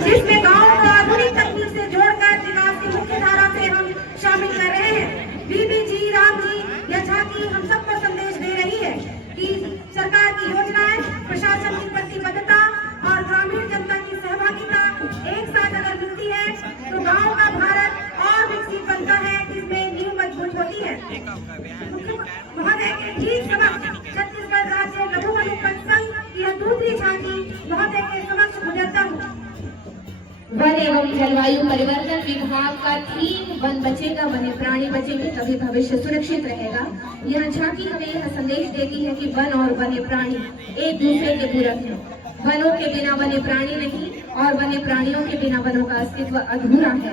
जिसमें गाँव को आधुनिक तकनीक से जोड़कर विकास की मुख्य धारा से हम शामिल कर रहे हैं। बीबी जी, राम जी या झांकी हम सबको संदेश दे रही है कि सरकार की योजनाएं, प्रशासन की प्रतिबद्धता और ग्रामीण जनता की सहभागिता एक साथ अगर मिलती है तो गाँव का भारत और विकसित बनता है, जिसमें नींव मजबूत होती है। महोदय के ठीक समक्ष छत्तीसगढ़ राज्य लघु वनोपज संघ की यह दूसरी झांकी महोदय के समक्ष गुजरता हूँ। वन एवं जलवायु परिवर्तन विभाग का थीम वन बचेगा, वन्य प्राणी बचेंगे तभी भविष्य सुरक्षित रहेगा। यह झांकी हमें यह संदेश देती है कि वन और वन्य प्राणी एक दूसरे के पूरक हैं। वनों के बिना वन्य प्राणी नहीं और वन्य प्राणियों के बिना वनों का अस्तित्व अधूरा है।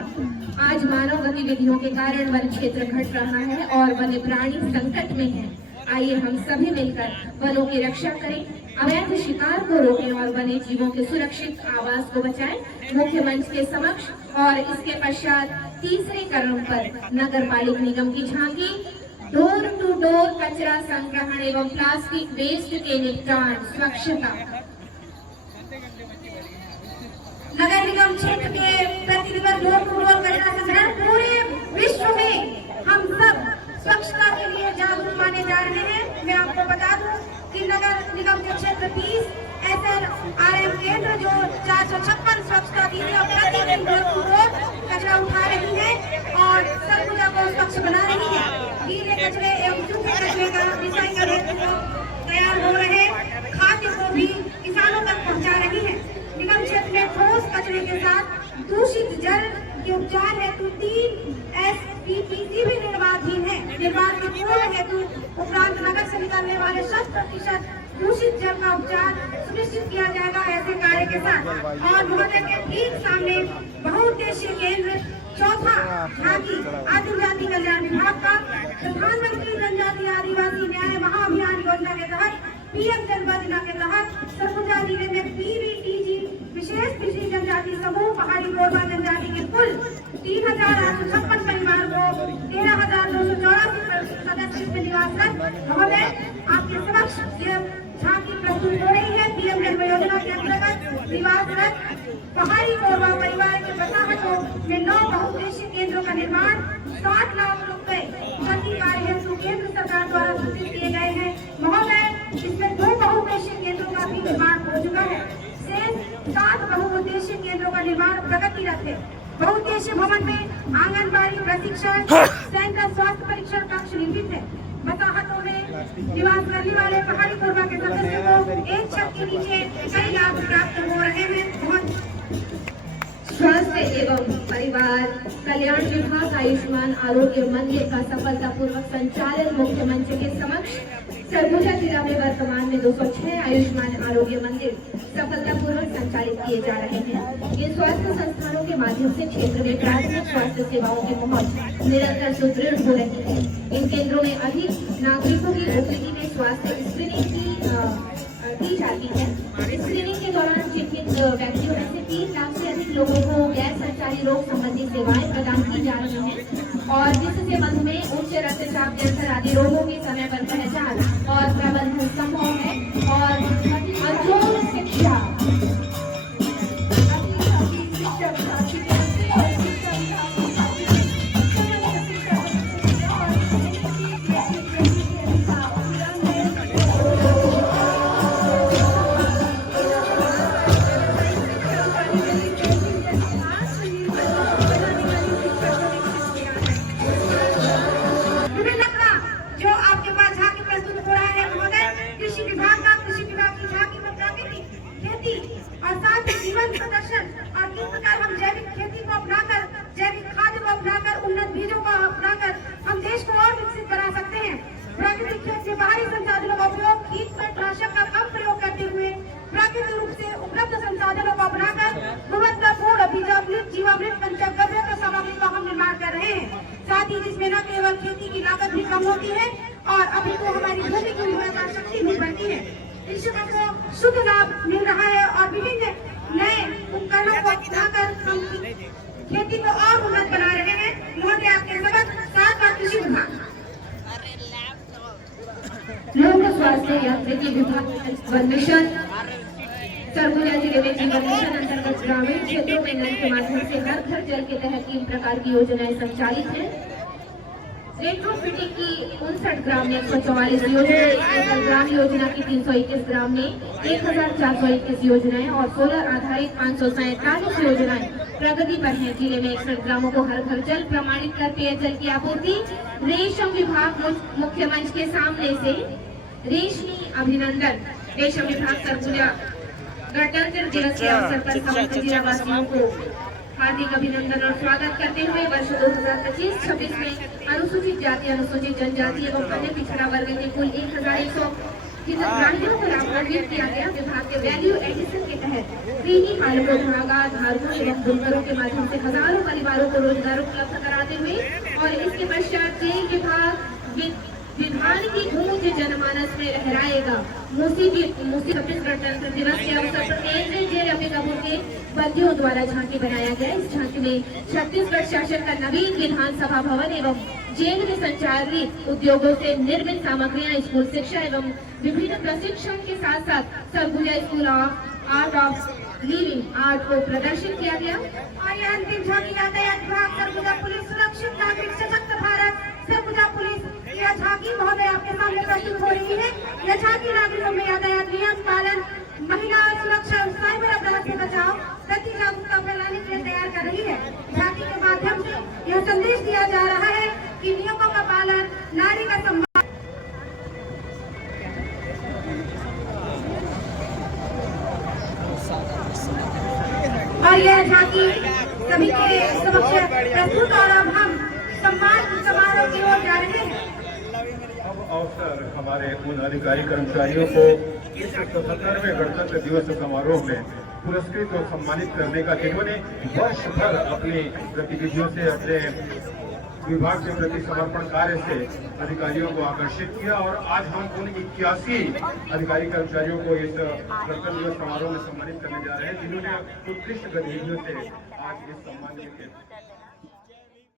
आज मानव गतिविधियों के कारण वन क्षेत्र घट रहा है और वन्य प्राणी संकट में है। आइए हम सभी मिलकर वनों की रक्षा करें, अवैध शिकार को रोकें और वन्य जीवों के सुरक्षित आवास को बचाएं। मुख्य मंच के समक्ष और इसके पश्चात तीसरे कदम पर नगर पालिक निगम की झांकी डोर टू डोर कचरा संग्रहण एवं प्लास्टिक वेस्ट के निपटान स्वच्छता। नगर निगम क्षेत्र के प्रतिदिवस डोर टू डोर कचरा संग्रहण पूरे विश्व में हम सब स्वच्छता के लिए जागरूक माने जा रहे हैं। मैं आपको बता दूं कि नगर निगम के क्षेत्र 30 SRM केंद्र जो 456 स्वच्छता दीदी और प्रतिदिन डोर टू डोर कचरा उठा रही है और सरगुजा को स्वच्छ बना रही है। गीले कचरे एवं सूखे कचरे का रिसाइकल हेतु तैयार हो रहे खाद्य को भी किसानों तक पहुँचा रही है। निगम क्षेत्र में ठोस कचरे के साथ दूषित जल के उपचार हेतु 3 SPPC भी निर्माणाधीन है। निर्माण के पूर्ण हेतु उपरांत नगर से निकलने वाले 100% दूषित जल का उपचार सुनिश्चित किया जाएगा ऐसे कार्य के साथ। और महोदय के ठीक सामने बहुउद्देशीय केंद्र चौथा झांकी आदिम जाति कल्याण विभाग का प्रधानमंत्री जनजाति आदिवासी न्याय महाअभियान योजना के तहत PM जन योजना के तहत सरगुजा जिले में PVTG विशेष पिछड़ी जनजाति समूह पहाड़ी कोरबा जनजाति के कुल 3,856 परिवार को 13,284 सदस्य इसमें निवासरत। महोदय आपके समक्ष यह झांकी प्रस्तुत हो रही है। PM जन योजना के अंतर्गत निवासरत पहाड़ी कोरबा परिवार के बसाहटों में 9 बहुउद्देशीय केंद्रों का निर्माण 60 लाख रुपए प्रति कार्य हेतु केंद्र सरकार द्वारा स्वीकृत किए गए हैं। महोदय इसमें 2 बहुउद्देशीय केंद्रों का भी निर्माण हो चुका है। शेष 7 बहुउद्देशीय केंद्रों का निर्माण प्रगतिरत है। बहुउद्देशीय भवन में आंगनबाड़ी प्रशिक्षण सेंटर, स्वास्थ्य परीक्षण कक्ष निर्मित है। बसाहटों में निवास करने वाले पहाड़ी कोरबा के सदस्यों को एक छत के नीचे कई लाभ प्राप्त हो रहे हैं। स्वास्थ्य एवं परिवार कल्याण विभाग आयुष्मान आरोग्य मंदिर का सफलतापूर्वक संचालन मुख्य मंच के समक्ष सरगुजा जिला में वर्तमान में 206 आयुष्मान आरोग्य मंदिर सफलतापूर्वक संचालित किए जा रहे हैं। ये स्वास्थ्य संस्थानों के माध्यम से क्षेत्र में प्राथमिक स्वास्थ्य सेवाओं की पहुंच निरंतर सुदृढ़ हो रही है। इन केंद्रों में अधिक नागरिकों की ओपीडी में स्वास्थ्य स्क्रीनिंग की जाती है। स्क्रीनिंग के दौरान चिन्हित व्यक्तियों में से 3 लाख से अधिक लोगों को गैर संचारी रोग संबंधी सेवाएं प्रदान की जा रही हैं और जिससे मधुमेह, उच्च रक्तचाप, कैंसर आदि रोगों की समय पर पहचान और प्रबंधन संभव है। और जो शिक्षा प्रदर्शन और किस प्रकार हम जैविक खेती को अपनाकर, जैविक खाद्य को अपनाकर, उन्नत बीजों को अपनाकर हम देश को और विकसित बना सकते हैं। प्राकृतिक खेत से बाहरी संसाधनों का उपयोग, कीटनाशक का कम प्रयोग करते हुए प्राकृतिक रूप से उपलब्ध संसाधनों को अपनाकर गुणवत्तापूर्ण बीजामृत, जीवामृत, पंचगव्य का सामग्री का हम निर्माण कर रहे हैं। साथ ही जिसमें न केवल खेती की लागत भी कम होती है और अभी तो हमारी भूमि की उर्वरता शक्ति भी बढ़ती है। कृषकों को शुद्ध लाभ मिल रहा है और विभिन्न नए उपकरणों को अपनाकर हम खेती को और उन्नत बना रहे हैं। महोदय आपके सबक 7 बार कृषि विभाग लोक स्वास्थ्य यांत्रिकी विभाग मिशन सरगुजा जिले में जीवन मिशन अंतर्गत ग्रामीण क्षेत्रों में नल के माध्यम से हर घर जल के तहत 3 प्रकार की योजनाएं संचालित हैं। रेट्रोफिटिंग की 59 ग्राम में 144 योजनाएं, ग्राम योजना की 321 ग्राम में 1421 योजनाएं और सोलर आधारित 547 योजनाएं प्रगति पर हैं। जिले में 61 ग्रामों को हर घर जल प्रमाणित कर पेयजल की आपूर्ति। रेशम विभाग मुख्य मंच के सामने से रेशमी अभिनंदन। रेशम विभाग सरगुजा गणतंत्र दिवस के अवसर पर समस्त जिला वासियों को हार्दिक अभिनंदन और स्वागत करते हुए वर्ष 2025-26 में अनुसूचित जाति, अनुसूचित जनजाति एवं अन्य पिछड़ा वर्ग के कुल 1100 हितग्राहियों को लाभान्वित किया गया। विभाग के वैल्यू एडिशन के तहत कृषि पालकों, धारकों एवं बुनकरों के माध्यम से हजारों परिवारों को रोजगार उपलब्ध कराते हुए और इसके पश्चात जेल विभाग विधान की गूंज जनमानस में लहराएगा। मूसी 26 गणतंत्र दिवस के अवसर पर केंद्रीय जेल अंबिकापुर के बंदियों द्वारा झांकी बनाया गया। इस झांकी में छत्तीसगढ़ शासन का नवीन विधानसभा भवन एवं जेल में संचालित उद्योगों से निर्मित सामग्रियां, स्कूल शिक्षा एवं विभिन्न प्रशिक्षण के साथ साथ Surguja school of art of living art को प्रदर्शित किया गया। और यह अंतिम झांकी यातायात विभाग सरगुजा पुलिस सुरक्षित नागरिक सशक्त भारत सरगुजा पुलिस। यह झांकी महोदय आपके सामने प्रस्तुत हो रही है। यह झांकी नागरिकों में यातायात नियम पालन, महिला सुरक्षा, साइबर अपराध से बचाव प्रति जागरूकता फैलाने के लिए तैयार कर रही है। झांकी के माध्यम से यह संदेश दिया जा रहा है कि नियमों का पालन, नारी का सम्मान। और यह झांकी सभी के समक्ष प्रस्तुत और अब हम सम्मान समारोह की ओर जा रहे हैं। अब अवसर हमारे उन अधिकारी कर्मचारियों को इस 77वें गणतंत्र दिवस समारोह में पुरस्कृत और सम्मानित करने का, जिन्होंने वर्ष भर अपनी गतिविधियों से, अपने विभाग के प्रति समर्पण कार्य से अधिकारियों को आकर्षित किया। और आज हम उन 81 अधिकारी कर्मचारियों को इस गणतंत्र दिवस समारोह में सम्मानित करने जा रहे हैं, जिन्होंने उत्कृष्ट गतिविधियों से आज इस सम्मान के